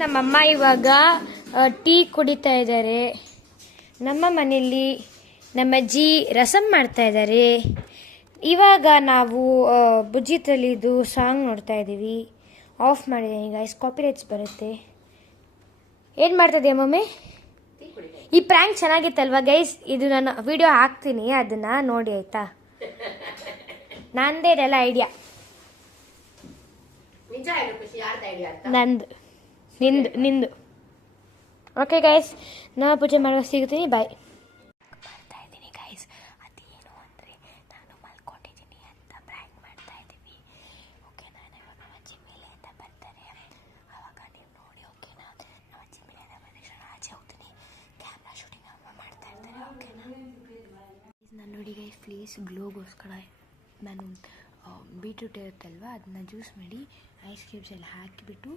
ನಮ್ಮಮ್ಮ ಇವಾಗ ಟೀ ಕುಡಿತಾ ಇದ್ದಾರೆ. ನಮ್ಮ ಮನೆಯಲ್ಲಿ ನಮ್ಮಜ್ಜಿ ರಸಂ ಮಾಡ್ತಾ ಇದ್ದಾರೆ. ಇವಾಗ ನಾವು ಬುಜ್ಜಿ ತಲಿದು ಸಾಂಗ್ ನೋಡ್ತಾ ಇದ್ದೀವಿ. ಆಫ್ ಮಾಡಿದ್ದೀನಿ ಗೈಸ್, ಕಾಪಿರೈಟ್ಸ್ ಬರುತ್ತೆ. ಏನು ಮಾಡ್ತಾ ಇದೆಯಾ ಮಮ್ಮಿ? ಈ ಪ್ರ್ಯಾಂಕ್ ಚೆನ್ನಾಗಿತ್ತಲ್ವಾ ಗೈಸ್? ಇದು ನಾನು ವಿಡಿಯೋ ಹಾಕ್ತೀನಿ, ಅದನ್ನ ನೋಡಿ ಆಯ್ತಾ? ನಂದೇ ಇದೆಲ್ಲ ಐಡಿಯಾ. ನಂದು ನಿಂದು. ಓಕೆ ಗೈಸ್, ನಾ ಪೂಜೆ ಮಾಡುವಾಗ ಸಿಗ್ತೀನಿ. ಬಾಯ್. ಮಾಡ್ತಾ ಇದ್ದೀನಿ ಗೈಸ್, ಅದೇನು ಅಂದರೆ ನಾನು ಮಲ್ಕೊಂಡಿದ್ದೀನಿ ಅಂತ ಪ್ರ್ಯಾಂಕ್ ಮಾಡ್ತಾ ಇದ್ದೀವಿ. ಓಕೆನಾ? ಇವಾಗ ನಮ್ಮ ಅಜ್ಜಿ ಮೇಲೆ ಅಂತ ಬರ್ತಾರೆ, ಆವಾಗ ನೀವು ನೋಡಿ. ಓಕೆನಾ? ನಮ್ಮ ಅಜ್ಜಿ ಮೇಲೆ ಬಂದ ಆಚೆ ಹೋಗ್ತೀನಿ, ಕ್ಯಾಮ್ರಾ ಶೂಟಿಂಗ್ ಅಮ್ಮ ಮಾಡ್ತಾ ಇರ್ತಾರೆ. ಓಕೆನಾ? ನಾನು ನೋಡಿ ಗೈಸ್, ಪ್ಲೀಸ್ ಗ್ಲೋಗೋಸ್ಕರ ನಾನು ಬೀಟ್ರೂಟ್ ಇರುತ್ತಲ್ವ, ಅದನ್ನ ಜ್ಯೂಸ್ ಮಾಡಿ ಐಸ್ ಕ್ಯೂಬ್ಸ್ ಎಲ್ಲ ಹಾಕಿಬಿಟ್ಟು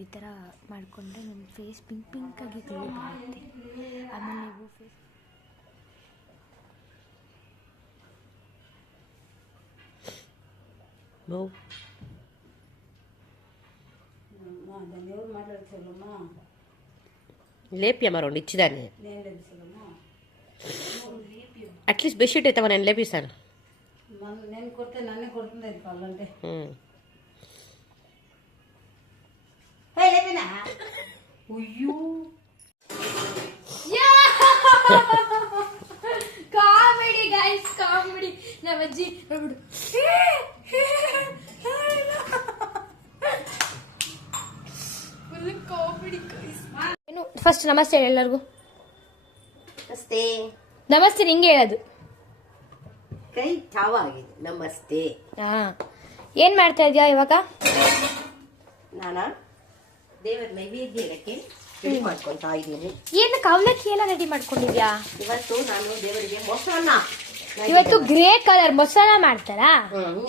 ಈ ಥರ ಮಾಡಿಕೊಂಡ್ರೆ ನನ್ನ ಫೇಸ್ ಪಿಂಕಾಗಿ ಗ್ಲೋ ಬರುತ್ತೆ. ಆಮೇಲೆ ನೀವು ಫೇಸ್ లేపి అమ్మ రెండు ఇచ్చిదాన్ని అట్లీస్ట్ బెడ్షీట్ అయితే నేను లేపిస్తాను. నేను కొడితే నన్నే కొడుతుంది కావాలంటే. లేపినా అయ్యో ಕಾಮಿಡಿ ಗೈಸ್, ಕಾಮಿಡಿ. ನಮ್ಮ ಅಜ್ಜಿ ನೋಡ್ಬಿಡು, ಫುಲ್ ಕಾಮಿಡಿ ಗೈಸ್. ಏನು ಫಸ್ಟ್ ನಮಸ್ತೆ ಹೇಳಿ ಎಲ್ಲರಿಗೂ. ನಮಸ್ತೆ. ನಮಸ್ತೆ ನಿಂಗೆ ಹೇಳೋದು. ಕೈ ಚಾವಾಗಿದೆ. ನಮಸ್ತೆ. ಏನ್ ಮಾಡ್ತಾ ಇದೀಯಾ ಇವಾಗ? ನಾನಾ ದೇವರ ನೈವೇದ್ಯ ಇಡಕ್ಕೆ ರೆಡಿ ಮಾಡ್ಕೊಂತಾ ಇದ್ದೀನಿ. ಏನಕ್ಕೆ ಅವಲಕ್ಕಿ ಎಲ್ಲ ರೆಡಿ ಮಾಡ್ಕೊಂಡಿದ್ಯಾ? ಇವತ್ತು ನಾನು ದೇವರಿಗೆ ಮೊಸರನ್ನ. ಇವತ್ತು ಗ್ರೇ ಕಲರ್ ಮೊಸರನ್ನ ಮಾಡ್ತಾರಾ?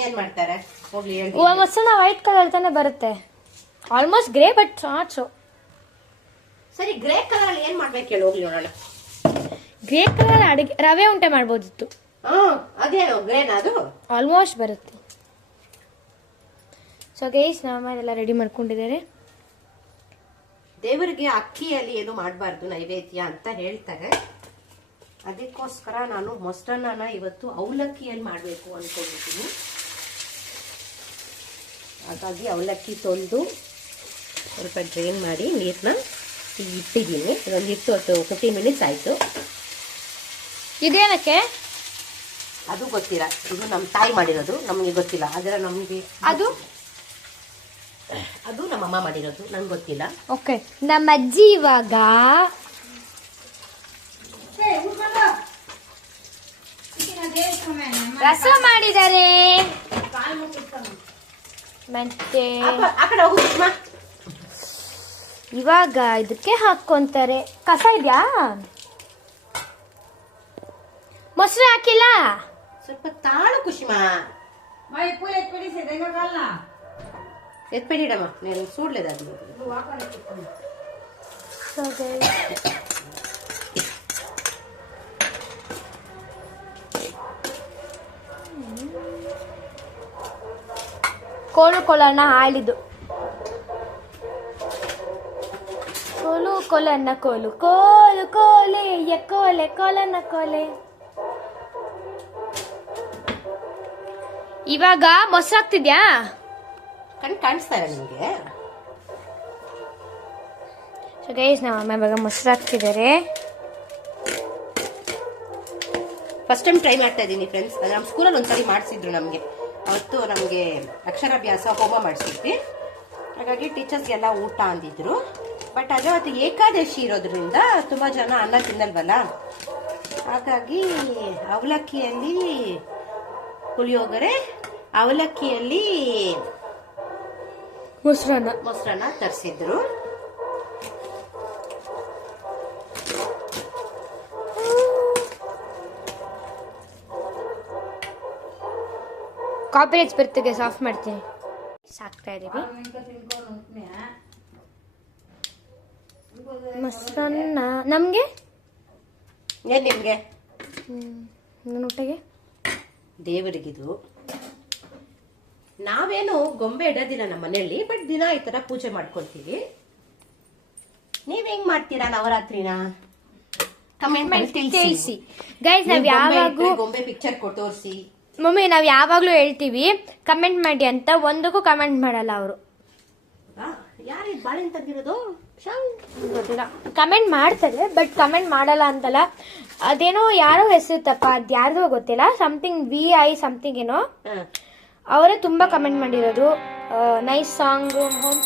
ಏನ್ ಮಾಡ್ತಾರೆ ಹೋಗ್ಲಿ ಹೇಳಿ. ಮೊಸರನ್ನ ವೈಟ್ ಕಲರ್ ತಾನೆ ಬರುತ್ತೆ, almost grey but not so. ಸರಿ, ಗ್ರೇ ಕಲರ್ ಅಲ್ಲಿ ಏನ್ ಮಾಡ್ಬೇಕು ಹೇಳಿ, ಹೋಗ್ಲಿ ನೋಡೋಣ. ಗ್ರೇ ಕಲರ್ ಅಡಿಗೆ ರವೆ ಉಂಟೆ ಮಾಡ್ಬೋದಿತ್ತು. ಅದೇನು ಗ್ರೇನಾ? ಅದು ಆಲ್ಮೋಸ್ಟ್ ಬರುತ್ತೆ. ಸೊ ಗೈಸ್, ನಮ್ಮನೆಲ್ಲ ರೆಡಿ ಮಾಡ್ಕೊಂಡಿದ್ದಾರೆ. ದೇವರಿಗೆ ಅಕ್ಕಿಯಲ್ಲಿ ಏನು ಮಾಡಬಾರ್ದು ನೈವೇದ್ಯ ಅಂತ ಹೇಳ್ತಾರೆ. ಅದಕ್ಕೋಸ್ಕರ ನಾನು ಮೊಸರನ್ನ ಇವತ್ತು ಅವಲಕ್ಕಿಯಲ್ಲಿ ಮಾಡಬೇಕು ಅನ್ಕೊಂಡಿದ್ದೀನಿ. ಹಾಗಾಗಿ ಅವಲಕ್ಕಿ ತೊಳೆದು ಸ್ವಲ್ಪ ಡ್ರೈನ್ ಮಾಡಿ ನೀರನ್ನ ಇಟ್ಟಿದ್ದೀನಿ. ಇದೊಂದು ಇಟ್ಟು 15 ಮಿನಿಟ್ಸ್ ಆಯಿತು. ಇದೇನಕ್ಕೆ? ಅದು ಗೊತ್ತಿಲ್ಲ, ಇದು ನಮ್ಮ ತಾಯಿ ಮಾಡಿರೋದು, ನಮಗೆ ಗೊತ್ತಿಲ್ಲ. ಅದರ ನಮಗೆ ಅದು ನಮ್ಮಮ್ಮ ಮಾಡಿರೋದು, ನಂಗೆ ಗೊತ್ತಿಲ್ಲ. ಓಕೆ, ನಮ್ಮ ಅಜ್ಜಿ ಇವಾಗ ರಸ ಮಾಡಿದ್ದಾರೆ. ಮತ್ತೆ ಇವಾಗ ಇದಕ್ಕೆ ಹಾಕೊಂತಾರೆ. ಕಸ ಇದೆಯಾ? ಮೊಸರು ಹಾಕಿಲ್ಲ. ಸ್ವಲ್ಪ ತಾಳು ಕುಶಿಮಾ. ఎత్తిపెట్టమ్మా, నేను చూడలేదు అది. ಕೋಲು ಕೊಲನ್ನ ಹಾಳಿದು. ಕೋಲು ಕೊಲನ್ನ ಕೋಲು ಕೋಲು ಕೋಲೆ ಕೋಲೆ ಕೊಲನ್ನ ಕೋಲೆ. ಇವಾಗ ಮೊಸರು ಹಾಕ್ತಿದ್ಯಾ? ಕಾಣಿಸ್ತಾ ಇಲ್ಲ ನಿಮಗೆ? ಸೊ ಗೈಸ್, ನಮ್ಮ ಅಮ್ಮ ಇವಾಗ ಮೊಸರು ಹಾಕ್ತಿದ್ದಾರೆ. ಫಸ್ಟ್ ಟೈಮ್ ಟ್ರೈ ಮಾಡ್ತಾ ಇದ್ದೀನಿ ಫ್ರೆಂಡ್ಸ್. ನಮ್ಮ ಸ್ಕೂಲಲ್ಲಿ ಒಂದ್ಸರಿ ಮಾಡಿಸಿದ್ರು ನಮಗೆ. ಅವತ್ತು ನಮಗೆ ಅಕ್ಷರಾಭ್ಯಾಸ ಹೋಮ ಮಾಡಿಸಿದ್ವಿ. ಹಾಗಾಗಿ ಟೀಚರ್ಸ್ಗೆಲ್ಲ ಊಟ ಅಂದಿದ್ರು. ಬಟ್ ಅದೇ ಅವತ್ತು ಏಕಾದಶಿ ಇರೋದ್ರಿಂದ ತುಂಬ ಜನ ಅನ್ನ ತಿನ್ನಲ್ವಲ್ಲ, ಹಾಗಾಗಿ ಅವಲಕ್ಕಿಯಲ್ಲಿ ಪುಳಿಯೋಗರೆ, ಅವಲಕ್ಕಿಯಲ್ಲಿ ಮೊಸರನ್ನ ತರಿಸಿದ್ರು. ಕಾಪಿರೈಟ್ಸ್ ಬರ್ತದೆ, ಆಫ್ ಮಾಡ್ತೀನಿ. ಸಾಕ್ತಾ ಇದೀವಿ ಮೊಸರನ್ನ. ನಮ್ಗೆ ಏನ್ ನಿಮ್ಗೆ? ನನ್ನ ಊಟಗೆ ದೇವರಿಗಿದು. ನಾವೇನು ಗೊಂಬೆ ಇಡೋದಿಲ್ಲ ನಮ್ಮ ಮನೆಯಲ್ಲಿ, ಬಟ್ ದಿನ ಈ ತರ ಪೂಜೆ ಮಾಡ್ಕೊಳ್ತೀವಿ. ನೀವ್ ಹೆಂಗ್ ಮಾಡ್ತೀರಾ ನವರಾತ್ರಿನ ಕಮೆಂಟ್ ತಿಳಿಸಿ ಗೈಸ್. ನಾವ್ ಯಾವಾಗೂ ಗೊಂಬೆ ಪಿಕ್ಚರ್ ತೋರಿಸಿ ಮಮ್ಮಿ ನಾವ್ ಯಾವಾಗ್ಲೂ ಹೇಳ್ತೀವಿ ಕಮೆಂಟ್ ಮಾಡಿ ಅಂತ, ಒಂದಕ್ಕೂ ಕಮೆಂಟ್ ಮಾಡಲ್ಲ ಅವರು. ಯಾರು ಬಾಳೆಹಣ್ಣು ತಂದಿರೋದು? ಗೊತ್ತಿಲ್ಲ, ಕಮೆಂಟ್ ಮಾಡ್ತಾರೆ ಬಟ್ ಕಮೆಂಟ್ ಮಾಡಲ್ಲ ಅಂತಲ್ಲ. ಅದೇನೋ ಯಾರೋ ಹೆಸರುತ್ತಪ್ಪ, ಅದ್ ಯಾರ್ದೋ ಗೊತ್ತಿಲ್ಲ, ಸಮಥಿಂಗ್ VI ಸಮಥಿಂಗ್ ಏನೋ. ಅವರೇ ತುಂಬಾ ಕಮೆಂಟ್ ಮಾಡಿರೋದು. Nice song, home